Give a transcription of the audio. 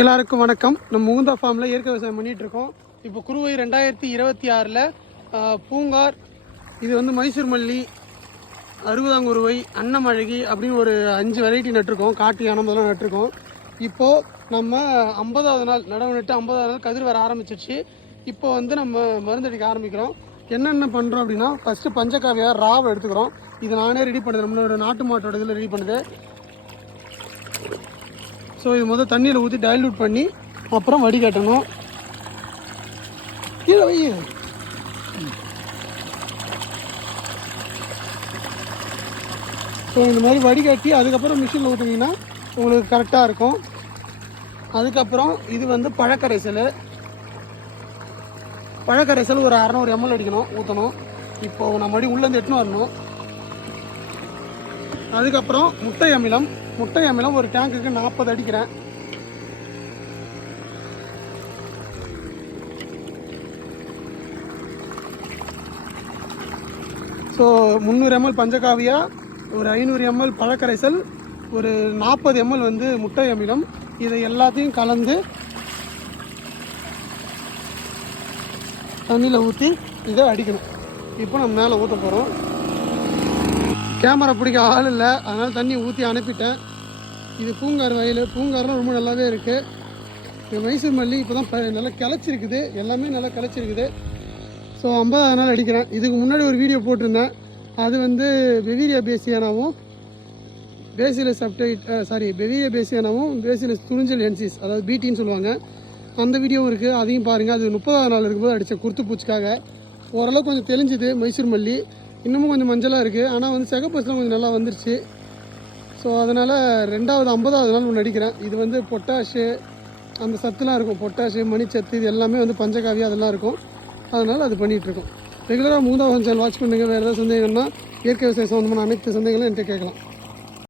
எல்லாருக்கும் வணக்கம். நம்ம முகுந்தா ஃபார்மில் இயற்கை விவசாயம் பண்ணிகிட்ருக்கோம். இப்போ குருவை 2026 பூங்கார், இது வந்து மைசூர் மல்லி, அறுபதாங்குருவை, அன்னமழகி அப்படின்னு ஒரு 5 வெரைட்டி நட்டிருக்கோம். காட்டு யானை முதல்ல நட்டிருக்கோம். இப்போது நம்ம 50வது நாள் நடவு நட்டு 50வது நாள் கதிர் வர ஆரம்பிச்சிருச்சு. இப்போ வந்து நம்ம மருந்தடிக்க ஆரம்பிக்கிறோம். என்னென்ன பண்ணுறோம் அப்படின்னா, ஃபஸ்ட்டு பஞ்சகாவியா ராவை எடுத்துக்கிறோம். இது நானே ரெடி பண்ணுது, நம்மளோட நாட்டு மாட்டோட இதில் ரெடி பண்ணுது. ஸோ இது முதல் தண்ணியில் ஊற்றி டைல்யூட் பண்ணி அப்புறம் வடிகட்டணும். கீழே வை. ஸோ இந்த மாதிரி வடிகட்டி அதுக்கப்புறம் மிஷினில் ஊற்றுனீங்கன்னா உங்களுக்கு கரெக்டாக இருக்கும். அதுக்கப்புறம் இது வந்து பழக்கரைசல் ஒரு 600 ml அடிக்கணும், ஊற்றணும். இப்போது நம்ம மறுபடியும் உள்ளேருந்து எட்டுன்னு வரணும். அதுக்கப்புறம் முட்டை அமிலம் ஒரு டேங்குக்கு 40 அடிக்கிறேன். ஸோ 300 ml பஞ்சகாவியா, ஒரு 500 ml பழக்கரைசல், ஒரு 40 ml வந்து முட்டை அமிலம். இதை எல்லாத்தையும் கலந்து தண்ணியில் ஊற்றி இதை அடிக்கணும். இப்போ நம்ம மேலே ஊற்ற போகிறோம். கேமரா பிடிக்க ஆள் இல்லை, அதனால் தண்ணி ஊற்றி அனுப்பிட்டேன். இது பூங்கார் வயல். பூங்காரெலாம் ரொம்ப நல்லாவே இருக்குது. இது மைசூர் மல்லி இப்போ தான் நல்லா கிளச்சிருக்குது, எல்லாமே நல்லா கிளச்சிருக்குது. ஸோ 50வது நாள் அடிக்கிறேன். இதுக்கு முன்னாடி ஒரு வீடியோ போட்டிருந்தேன். அது வந்து பெவிரியா பேசியானாவும் பேசிலஸ் துணிஞ்சல் என்சிஸ், அதாவது பிடின்னு சொல்லுவாங்க. அந்த வீடியோவும் இருக்குது, அதையும் பாருங்கள். அது 30வது நாள் இருக்கும்போது அடித்த குருத்து பூச்சிக்காக. ஓரளவுக்கு கொஞ்சம் தெளிஞ்சுது மைசூர் மல்லி. இன்னமும் கொஞ்சம் மஞ்சளாக இருக்குது, ஆனால் வந்து செகப்பஸ்லாம் கொஞ்சம் நல்லா வந்துருச்சு. ஸோ அதனால் 50வது நாள் ஒன்று அடிக்கிறேன். இது வந்து பொட்டாஷு, அந்த சத்துலாம் இருக்கும், பொட்டாஷு, மணிச்சத்து, இது எல்லாமே வந்து பஞ்சகாவியா அதெல்லாம் இருக்கும். அதனால் அது பண்ணிகிட்ருக்கோம். ரெகுலராக முகுந்தா சேனல் வாட்ச் பண்ணுங்கள். வேறு ஏதாவது சந்தேகம்னா இயற்கை விவசாயம் சம்மந்தமான அனைத்து சந்தேகங்களும் என்கிட்ட கேட்கலாம்.